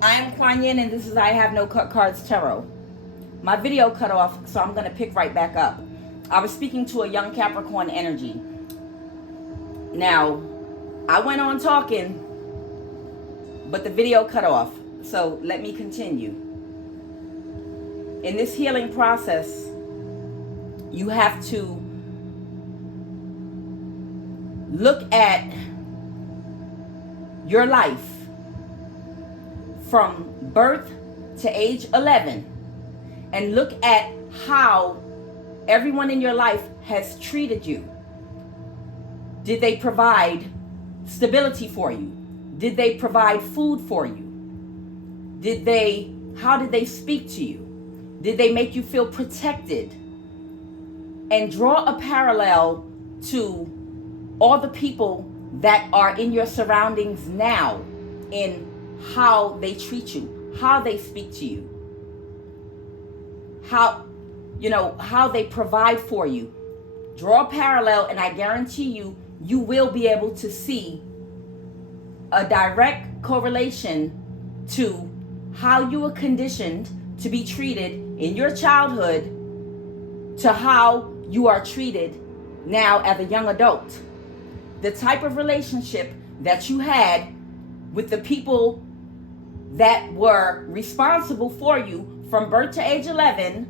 I am Kuan Yin, and this is I Have No Cut Cards Tarot. My video cut off, so I'm going to pick right back up. I was speaking to a young Capricorn energy. Now, I went on talking, but the video cut off. So let me continue. In this healing process, you have to look at your life from birth to age 11 and look at how everyone in your life has treated you. Did they provide stability for you? Did they provide food for you? How did they speak to you? Did they make you feel protected? And draw a parallel to all the people that are in your surroundings now in how they treat you, how they speak to you, how they provide for you. Draw a parallel, and I guarantee you, you will be able to see a direct correlation to how you were conditioned to be treated in your childhood to how you are treated now as a young adult. The type of relationship that you had with the people that were responsible for you from birth to age 11,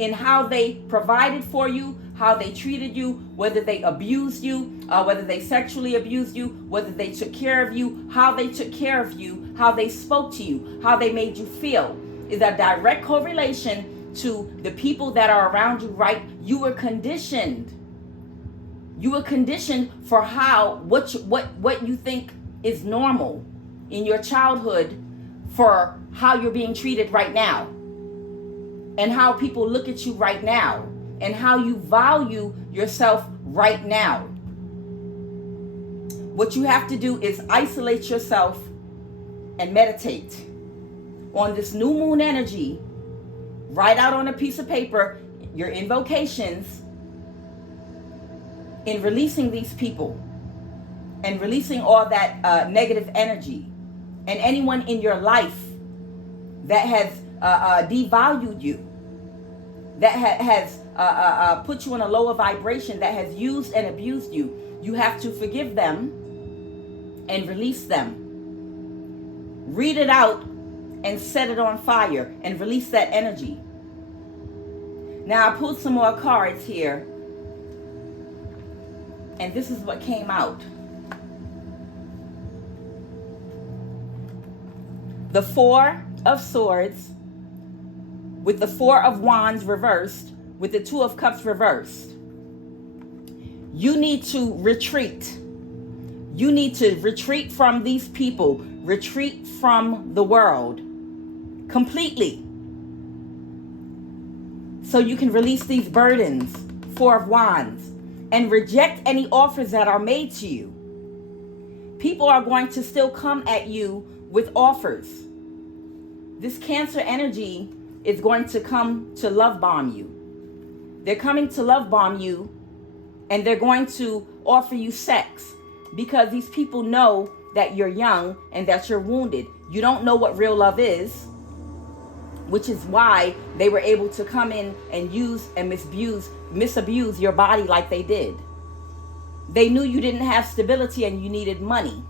in how they provided for you, how they treated you, whether they abused you, whether they sexually abused you, whether they took care of you, how they took care of you, how they spoke to you, how they made you feel, is a direct correlation to the people that are around you, right? You were conditioned. You were conditioned for what you think is normal in your childhood for how you're being treated right now, and how people look at you right now, and how you value yourself right now. What you have to do is isolate yourself and meditate on this new moon energy. Write out on a piece of paper your invocations in releasing these people and releasing all that negative energy, and anyone in your life that has devalued you, that has put you in a lower vibration, that has used and abused you. You have to forgive them and release them. Read it out and set it on fire and release that energy. Now I pulled some more cards here, and this is what came out. The Four of Swords with the Four of Wands reversed with the Two of Cups reversed. You need to retreat. You need to retreat from these people. Retreat from the world completely, so you can release these burdens, Four of Wands, and reject any offers that are made to you. People are going to still come at you with offers. This Cancer energy is going to come to love bomb you. They're coming to love bomb you, and they're going to offer you sex, because these people know that you're young and that you're wounded. You don't know what real love is, which is why they were able to come in and use and misabuse your body like they did. They knew you didn't have stability and you needed money,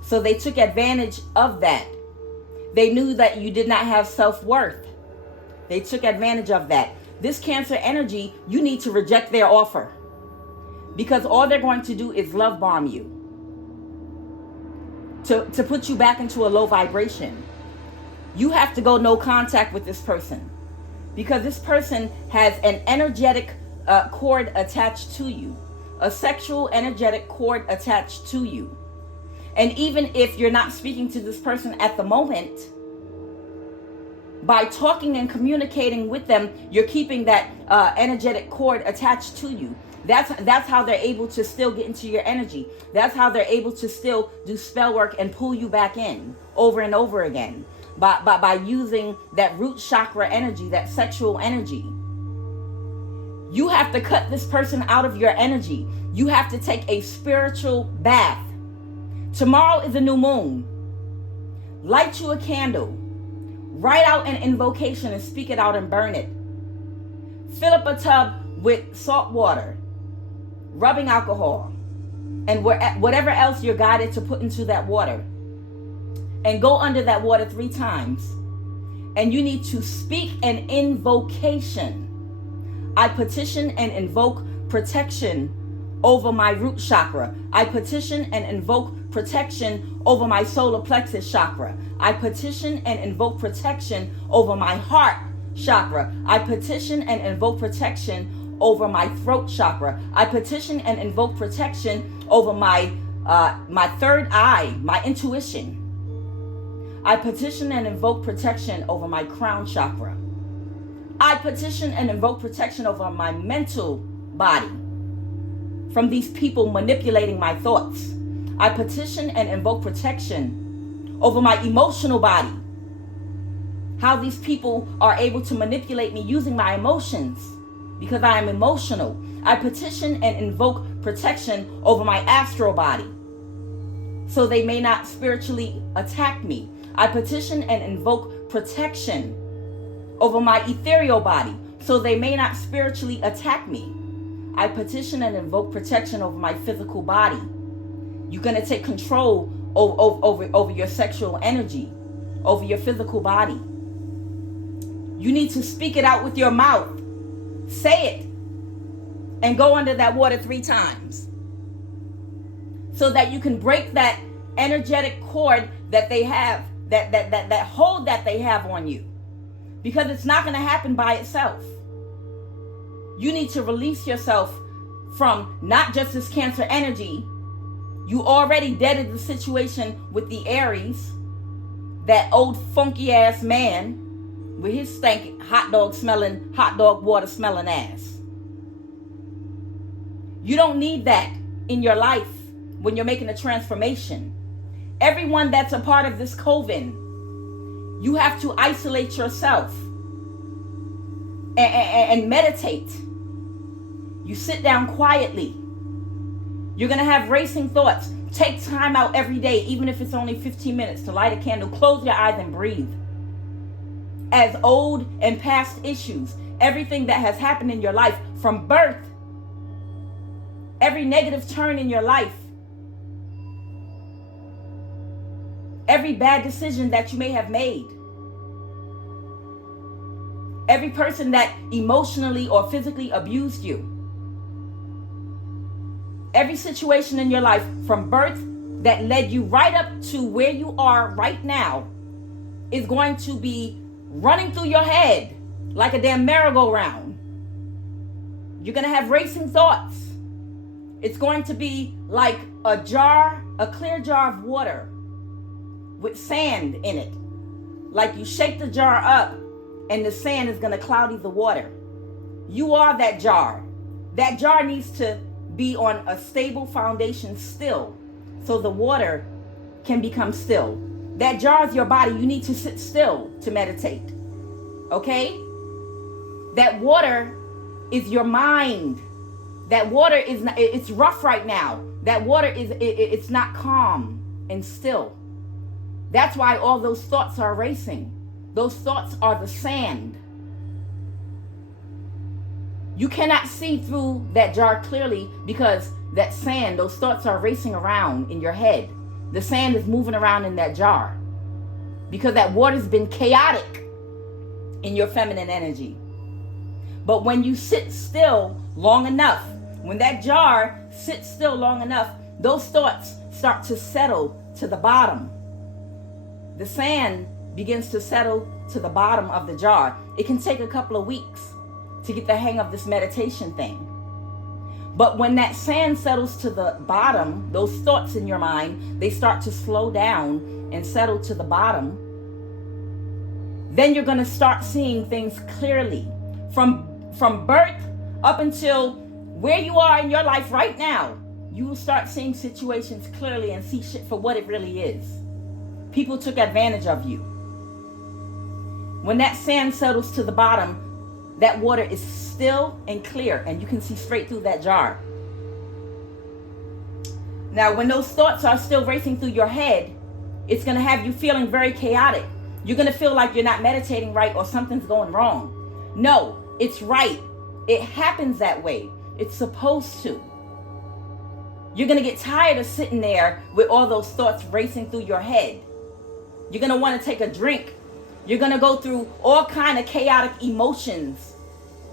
so they took advantage of that. They knew that you did not have self-worth. They took advantage of that. This Cancer energy, you need to reject their offer, because all they're going to do is love bomb you to put you back into a low vibration. You have to go no contact with this person, because this person has an energetic cord attached to you, a sexual energetic cord attached to you. And even if you're not speaking to this person at the moment, by talking and communicating with them, you're keeping that energetic cord attached to you. That's how they're able to still get into your energy. That's how they're able to still do spell work and pull you back in over and over again, by using that root chakra energy, that sexual energy. You have to cut this person out of your energy. You have to take a spiritual bath. Tomorrow is a new moon. Light you a candle. Write out an invocation and speak it out and burn it. Fill up a tub with salt water, rubbing alcohol, and whatever else you're guided to put into that water. And go under that water 3 times. And you need to speak an invocation. I petition and invoke protection over my root chakra. I petition and invoke protection over my solar plexus chakra. I petition and invoke protection over my heart chakra. I petition and invoke protection over my throat chakra. I petition and invoke protection over my third eye, my intuition. I petition and invoke protection over my crown chakra. I petition and invoke protection over my mental body from these people manipulating my thoughts. I petition and invoke protection over my emotional body. How these people are able to manipulate me using my emotions because I am emotional. I petition and invoke protection over my astral body so they may not spiritually attack me. I petition and invoke protection over my ethereal body so they may not spiritually attack me. I petition and invoke protection over my physical body. You're going to take control over your sexual energy, over your physical body. You need to speak it out with your mouth. Say it. And go under that water 3 times. So that you can break that energetic cord that they have, that hold that they have on you. Because it's not going to happen by itself. You need to release yourself from not just this Cancer energy. You already deaded the situation with the Aries, that old funky ass man with his stank hot dog water smelling ass. You don't need that in your life when you're making a transformation. Everyone that's a part of this coven, you have to isolate yourself and meditate. You sit down quietly. You're going to have racing thoughts. Take time out every day, even if it's only 15 minutes, to light a candle, close your eyes and breathe. As old and past issues, everything that has happened in your life from birth, every negative turn in your life, every bad decision that you may have made, every person that emotionally or physically abused you, every situation in your life from birth that led you right up to where you are right now is going to be running through your head like a damn merry-go-round. You're going to have racing thoughts. It's going to be like a clear jar of water with sand in it. Like you shake the jar up and the sand is going to cloudy the water. You are that jar. That jar needs to be on a stable foundation still so the water can become still. That jar is your body. You need to sit still to meditate. Okay? That water is your mind. That water is not, it's rough right now. That water it's not calm and still. That's why all those thoughts are racing. Those thoughts are the sand. You cannot see through that jar clearly because that sand, those thoughts are racing around in your head. The sand is moving around in that jar because that water's been chaotic in your feminine energy. But when you sit still long enough, when that jar sits still long enough, those thoughts start to settle to the bottom. The sand begins to settle to the bottom of the jar. It can take a couple of weeks to get the hang of this meditation thing. But when that sand settles to the bottom, those thoughts in your mind, they start to slow down and settle to the bottom. Then you're going to start seeing things clearly. From birth up until where you are in your life right now, you will start seeing situations clearly and see shit for what it really is. People took advantage of you. When that sand settles to the bottom, that water is still and clear and you can see straight through that jar. Now, when those thoughts are still racing through your head, It's going to have you feeling very chaotic. You're going to feel like you're not meditating right or something's going wrong. No, it's right. It happens that way. It's supposed to. You're going to get tired of sitting there with all those thoughts racing through your head. You're going to want to take a drink. You're going to go through all kind of chaotic emotions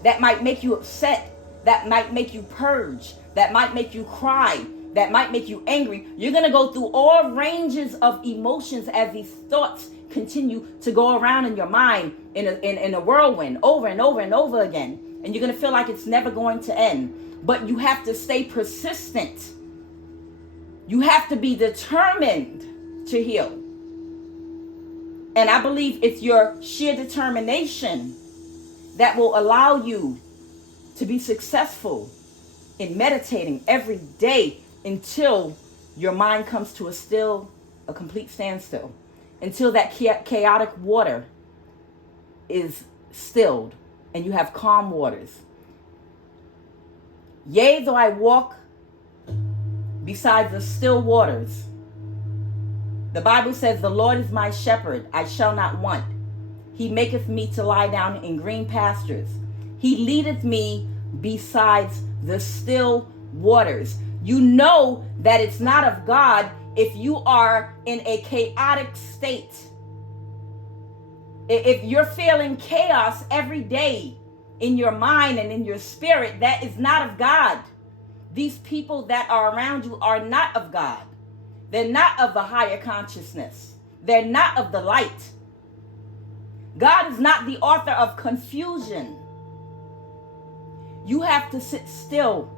that might make you upset, that might make you purge, that might make you cry, that might make you angry. You're going to go through all ranges of emotions as these thoughts continue to go around in your mind in a whirlwind over and over and over again. And you're going to feel like it's never going to end. But you have to stay persistent. You have to be determined to heal. And I believe it's your sheer determination that will allow you to be successful in meditating every day until your mind comes to a complete standstill. Until that chaotic water is stilled and you have calm waters. Yea, though I walk beside the still waters. The Bible says, the Lord is my shepherd, I shall not want. He maketh me to lie down in green pastures. He leadeth me besides the still waters. You know that it's not of God if you are in a chaotic state. If you're feeling chaos every day in your mind and in your spirit, that is not of God. These people that are around you are not of God. They're not of the higher consciousness. They're not of the light. God is not the author of confusion. You have to sit still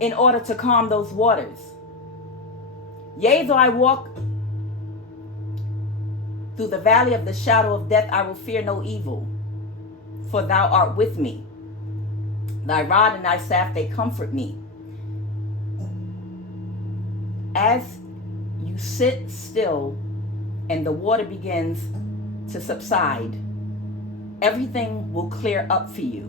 in order to calm those waters. Yea, though I walk through the valley of the shadow of death, I will fear no evil, for thou art with me. Thy rod and thy staff, they comfort me. As you sit still and the water begins to subside, everything will clear up for you.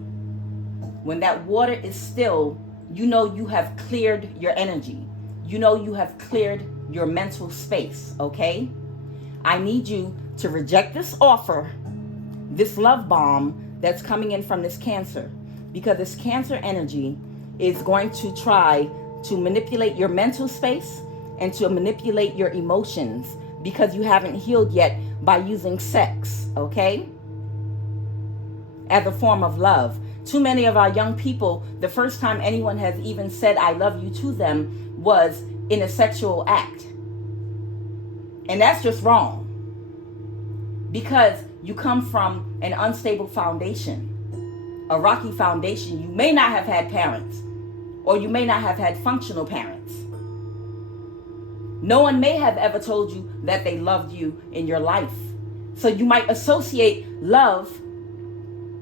When that water is still, you know you have cleared your energy. You know you have cleared your mental space, okay? I need you to reject this offer, this love bomb that's coming in from this Cancer, because this Cancer energy is going to try to manipulate your mental space and to manipulate your emotions because you haven't healed yet by using sex, okay? As a form of love. Too many of our young people, the first time anyone has even said I love you to them was in a sexual act. And that's just wrong. Because you come from an unstable foundation, a rocky foundation. You may not have had parents, or you may not have had functional parents. No one may have ever told you that they loved you in your life. So you might associate love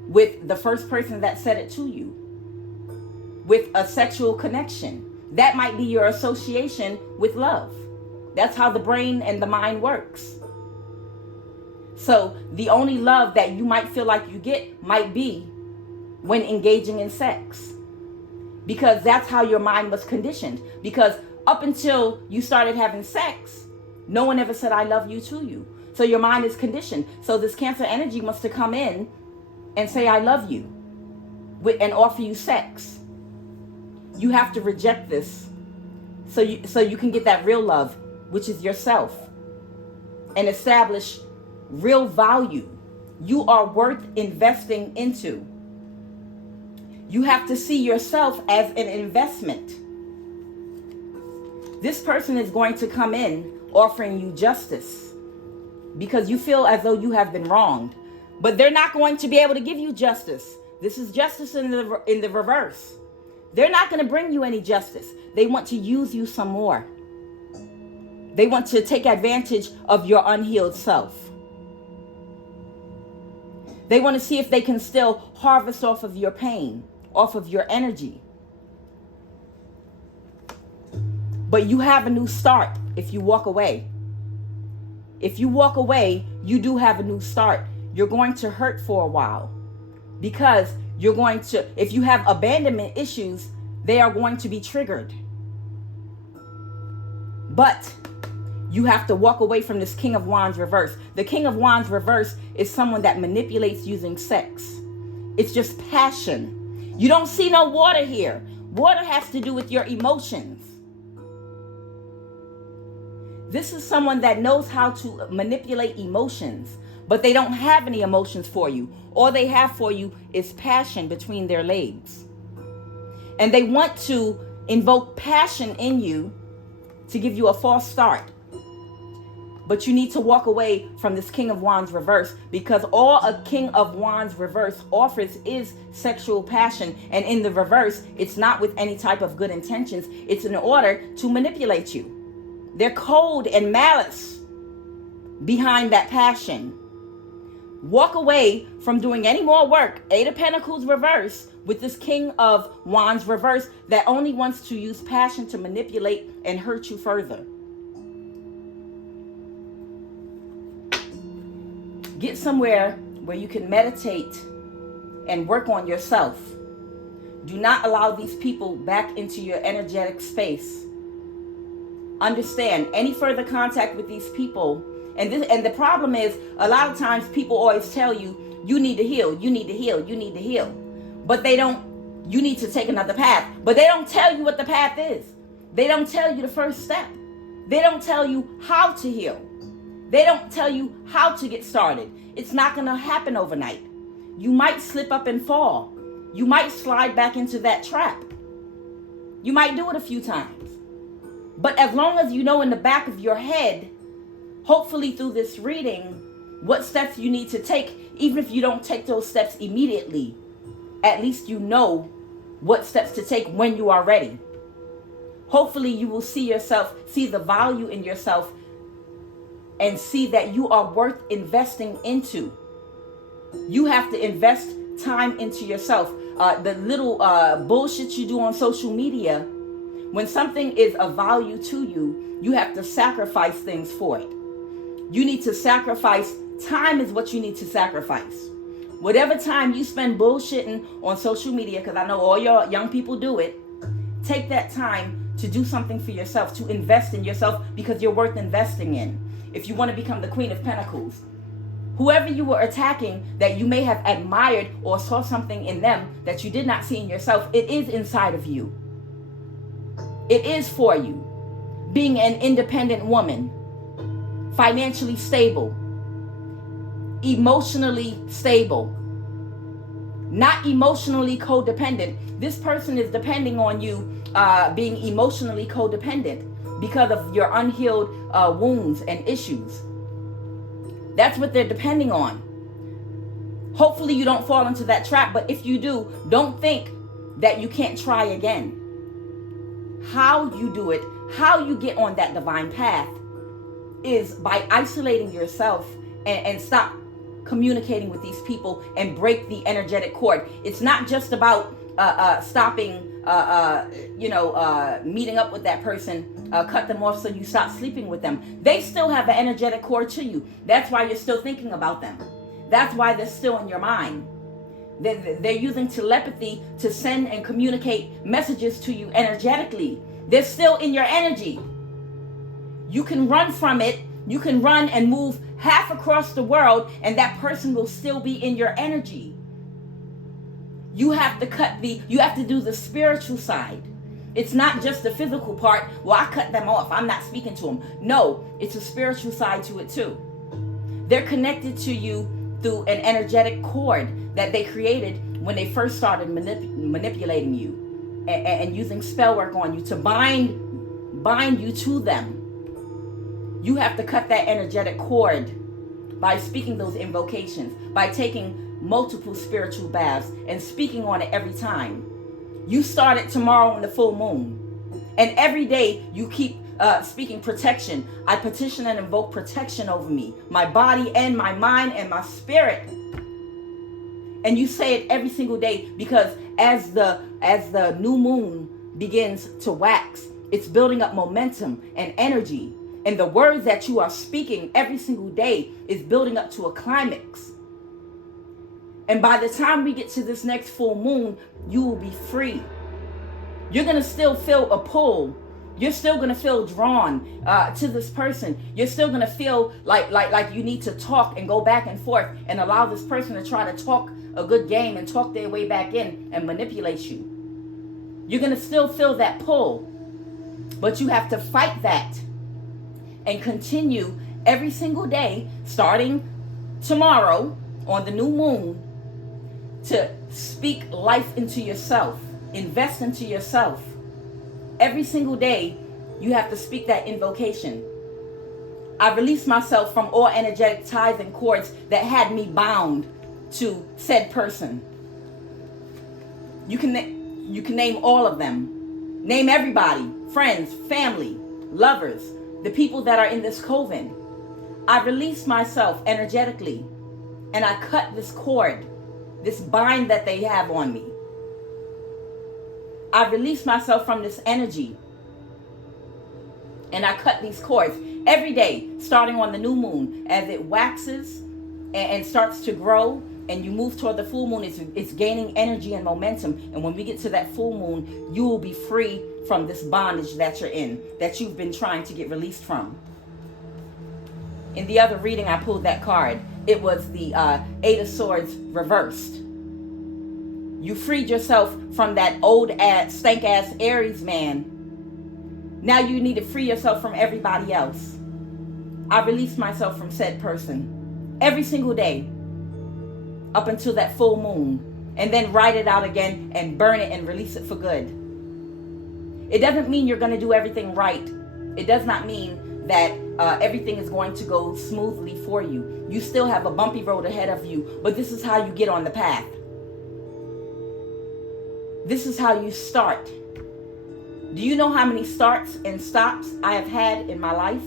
with the first person that said it to you, with a sexual connection. That might be your association with love. That's how the brain and the mind works. So the only love that you might feel like you get might be when engaging in sex, because that's how your mind was conditioned. Because up until you started having sex, no one ever said I love you to you. So your mind is conditioned. So this Cancer energy wants to come in and say I love you and offer you sex. You have to reject this so you can get that real love, which is yourself, and establish real value. You are worth investing into. You have to see yourself as an investment. This person is going to come in offering you justice because you feel as though you have been wronged, but they're not going to be able to give you justice. This is justice in the reverse. They're not going to bring you any justice. They want to use you some more. They want to take advantage of your unhealed self. They want to see if they can still harvest off of your pain, off of your energy. But you have a new start if you walk away. If you walk away, you do have a new start. You're going to hurt for a while because you're going to, if you have abandonment issues, they are going to be triggered. But You have to walk away from this King of Wands reverse. The King of Wands reverse is someone that manipulates using sex. It's just passion. You don't see no water here. Water has to do with your emotions. This is someone that knows how to manipulate emotions, but they don't have any emotions for you. All they have for you is passion between their legs. And they want to invoke passion in you to give you a false start. But you need to walk away from this King of Wands reverse, because all a King of Wands reverse offers is sexual passion. And in the reverse, it's not with any type of good intentions. It's in order to manipulate you. They're cold and malice behind that passion. Walk away from doing any more work. Eight of Pentacles reverse with this King of Wands reverse that only wants to use passion to manipulate and hurt you further. Get somewhere where you can meditate and work on yourself. Do not allow these people back into your energetic space. Understand, any further contact with these people, and the problem is, a lot of times people always tell you, you need to heal, you need to heal, you need to heal. But they don't, you need to take another path. But they don't tell you what the path is. They don't tell you the first step. They don't tell you how to heal. They don't tell you how to get started. It's not going to happen overnight. You might slip up and fall. You might slide back into that trap. You might do it a few times. But as long as you know in the back of your head, hopefully through this reading, what steps you need to take, even if you don't take those steps immediately, at least you know what steps to take when you are ready. Hopefully you will see the value in yourself, and see that you are worth investing into. You have to invest time into yourself. The little bullshit you do on social media, when something is of value to you, you have to sacrifice things for it. You need to sacrifice. Time is what you need to sacrifice. Whatever time you spend bullshitting on social media, because I know all your young people do it, take that time to do something for yourself, to invest in yourself, because you're worth investing in. If you want to become the Queen of Pentacles, whoever you were attacking that you may have admired or saw something in them that you did not see in yourself, it is inside of you. It is for you. Being an independent woman, financially stable, emotionally stable, not emotionally codependent. This person is depending on you being emotionally codependent because of your unhealed wounds and issues. That's what they're depending on. Hopefully you don't fall into that trap, but if you do, don't think that you can't try again. How you do it, how you get on that divine path, is by isolating yourself and stop communicating with these people and break the energetic cord. It's not just about stopping, meeting up with that person, cut them off so you stop sleeping with them. They still have an energetic cord to you. That's why you're still thinking about them. That's why they're still in your mind. They're using telepathy to send and communicate messages to you energetically. They're still in your energy. You can run from it. You can run and move half across the world, and that person will still be in your energy. You have to do the spiritual side. It's not just the physical part. Well, I cut them off, I'm not speaking to them. No, it's a spiritual side to it too. They're connected to you through an energetic cord that they created when they first started manipulating you and using spell work on you to bind you to them. You have to cut that energetic cord by speaking those invocations, by taking multiple spiritual baths and speaking on it every time. You start it tomorrow on the full moon. And every day you keep speaking protection. I petition and invoke protection over me, my body and my mind and my spirit. And you say it every single day, because as the new moon begins to wax, it's building up momentum and energy. And the words that you are speaking every single day is building up to a climax. And by the time we get to this next full moon, you will be free. You're going to still feel a pull You're still gonna feel drawn to this person. You're still gonna feel like you need to talk and go back and forth and allow this person to try to talk a good game and talk their way back in and manipulate you. You're gonna still feel that pull, but you have to fight that and continue every single day, starting tomorrow on the new moon, to speak life into yourself, invest into yourself. Every single day, you have to speak that invocation. I release myself from all energetic ties and cords that had me bound to said person. You can name all of them. Name everybody, friends, family, lovers, the people that are in this coven. I release myself energetically and I cut this cord, this bind that they have on me. I release myself from this energy and I cut these cords every day, starting on the new moon. As it waxes and starts to grow and you move toward the full moon, it's gaining energy and momentum. And when we get to that full moon, you will be free from this bondage that you're in, that you've been trying to get released from. In the other reading, I pulled that card. It was the Eight of Swords reversed. You freed yourself from that old ass, stank ass Aries man. Now you need to free yourself from everybody else. I release myself from said person every single day up until that full moon, and then write it out again and burn it and release it for good. It doesn't mean you're going to do everything right. It does not mean that everything is going to go smoothly for you. You still have a bumpy road ahead of you, but this is how you get on the path. This is how you start. Do you know how many starts and stops I have had in my life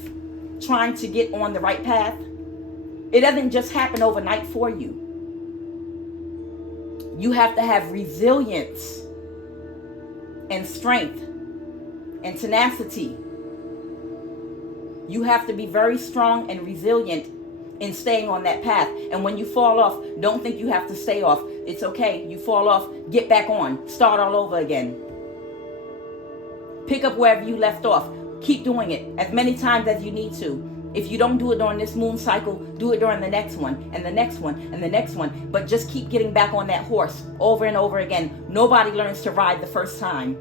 trying to get on the right path? It doesn't just happen overnight for you. You have to have resilience and strength and tenacity. You have to be very strong and resilient in staying on that path. And when you fall off, don't think you have to stay off. It's okay. You fall off, get back on, start all over again. Pick up wherever you left off. Keep doing it as many times as you need to. If you don't do it during this moon cycle, do it during the next one and the next one and the next one. But just keep getting back on that horse over and over again. Nobody learns to ride the first time.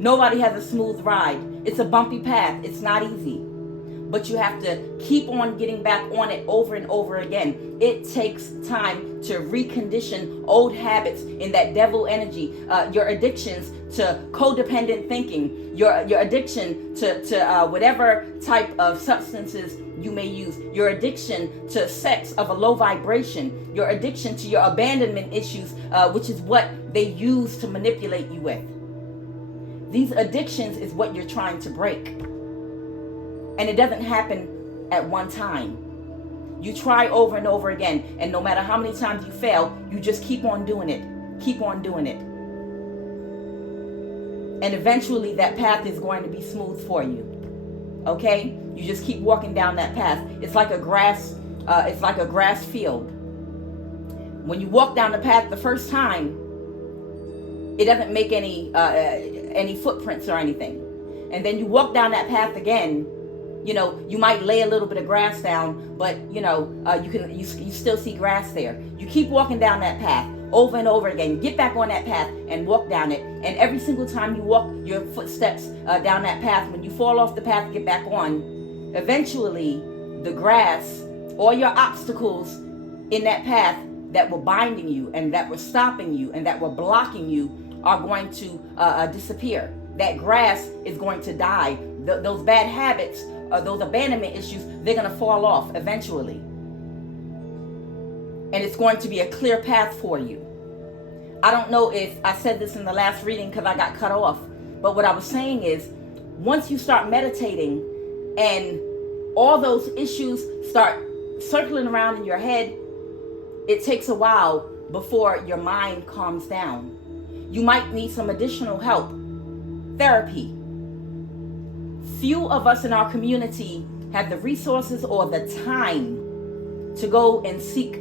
Nobody has a smooth ride. It's a bumpy path. It's not easy. But you have to keep on getting back on it over and over again. It takes time to recondition old habits in that devil energy, your addictions to codependent thinking, your addiction to whatever type of substances you may use, your addiction to sex of a low vibration, your addiction to your abandonment issues, which is what they use to manipulate you with. These addictions is what you're trying to break. And it doesn't happen at one time. You try over and over again. And no matter how many times you fail, you just keep on doing it. Keep on doing it. And eventually that path is going to be smooth for you. Okay? You just keep walking down that path. It's like a grass field. When you walk down the path the first time, it doesn't make any footprints or anything. And then you walk down that path again. You know, you might lay a little bit of grass down, but you still see grass there. You keep walking down that path over and over again. Get back on that path and walk down it. And every single time you walk your footsteps down that path, when you fall off the path, get back on. Eventually, the grass, all your obstacles in that path that were binding you and that were stopping you and that were blocking you are going to disappear. That grass is going to die. Those bad habits, those abandonment issues, they're going to fall off eventually. And it's going to be a clear path for you. I don't know if I said this in the last reading because I got cut off. But what I was saying is, once you start meditating and all those issues start circling around in your head, it takes a while before your mind calms down. You might need some additional help. Therapy. Few of us in our community have the resources or the time to go and seek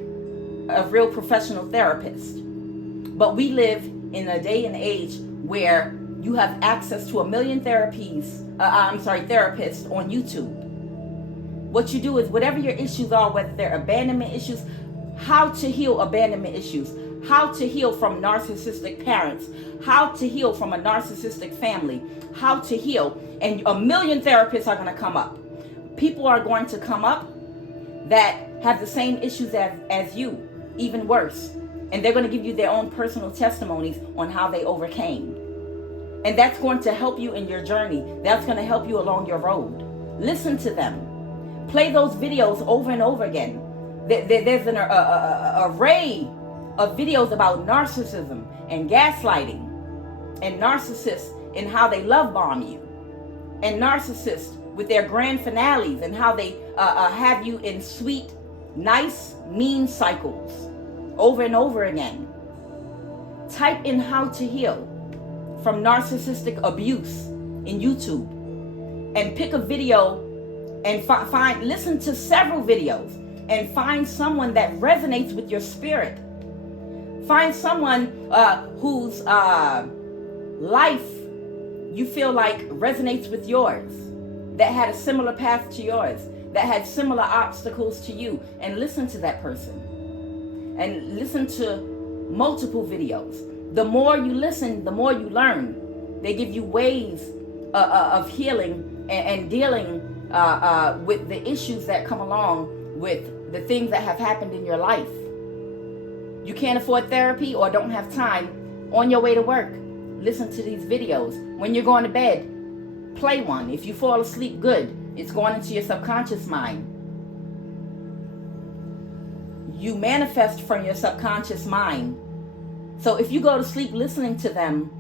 a real professional therapist. But we live in a day and age where you have access to 1 million therapists on YouTube. What you do is whatever your issues are, whether they're abandonment issues, how to heal abandonment issues, how to heal from narcissistic parents, how to heal from a narcissistic family, how to heal. And 1 million therapists are going to come up. People are going to come up that have the same issues as you, even worse. And they're going to give you their own personal testimonies on how they overcame. And that's going to help you in your journey. That's going to help you along your road. Listen to them. Play those videos over and over again. There's an array of videos about narcissism and gaslighting, and narcissists and how they love bomb you, and narcissists with their grand finales and how they have you in sweet, nice, mean cycles over and over again. Type in how to heal from narcissistic abuse in YouTube and pick a video and listen to several videos and find someone that resonates with your spirit. Find someone whose life you feel like resonates with yours, that had a similar path to yours, that had similar obstacles to you, and listen to that person. And listen to multiple videos. The more you listen, the more you learn. They give you ways of healing and dealing with the issues that come along with the things that have happened in your life. You can't afford therapy or don't have time, on your way to work, listen to these videos. When you're going to bed, play one. If you fall asleep, good. It's going into your subconscious mind. You manifest from your subconscious mind. So if you go to sleep listening to them,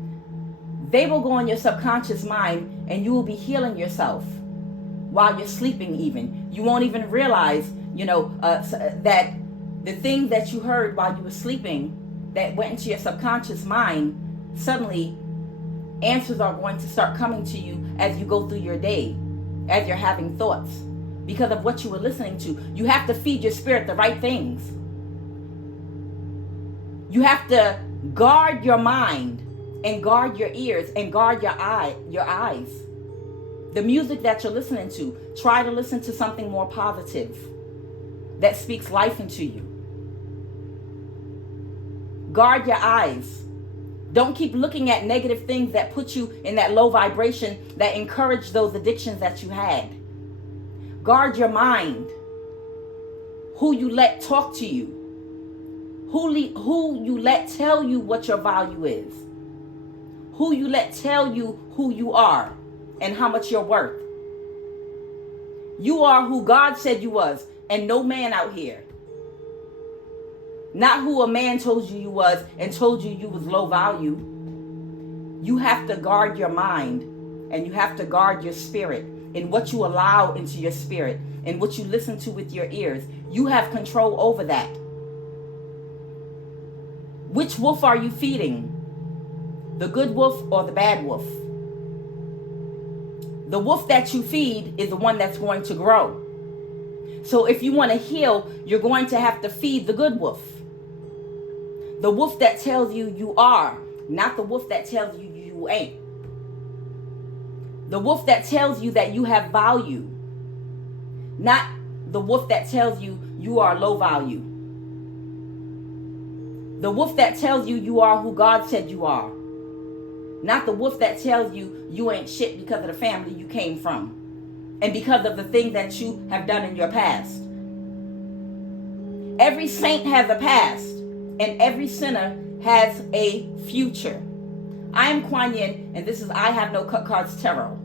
they will go in your subconscious mind and you will be healing yourself while you're sleeping even. You won't even realize, that the thing that you heard while you were sleeping that went into your subconscious mind, suddenly answers are going to start coming to you as you go through your day, as you're having thoughts, because of what you were listening to. You have to feed your spirit the right things. You have to guard your mind and guard your ears and guard your eyes. The music that you're listening to, try to listen to something more positive that speaks life into you. Guard your eyes. Don't keep looking at negative things that put you in that low vibration that encourage those addictions that you had. Guard your mind. Who you let talk to you. Who you let tell you what your value is. Who you let tell you who you are and how much you're worth. You are who God said you was, and no man out here. Not who a man told you was and told you was low value. You have to guard your mind, and you have to guard your spirit and what you allow into your spirit and what you listen to with your ears. You have control over that. Which wolf are you feeding? The good wolf or the bad wolf? The wolf that you feed is the one that's going to grow. So if you want to heal, you're going to have to feed the good wolf. The wolf that tells you you are, not the wolf that tells you you ain't. The wolf that tells you that you have value, not the wolf that tells you you are low value. The wolf that tells you you are who God said you are, not the wolf that tells you you ain't shit because of the family you came from and because of the things that you have done in your past. Every saint has a past, and every sinner has a future. I am Kuan Yin, and this is I Have No Cut Cards Tarot.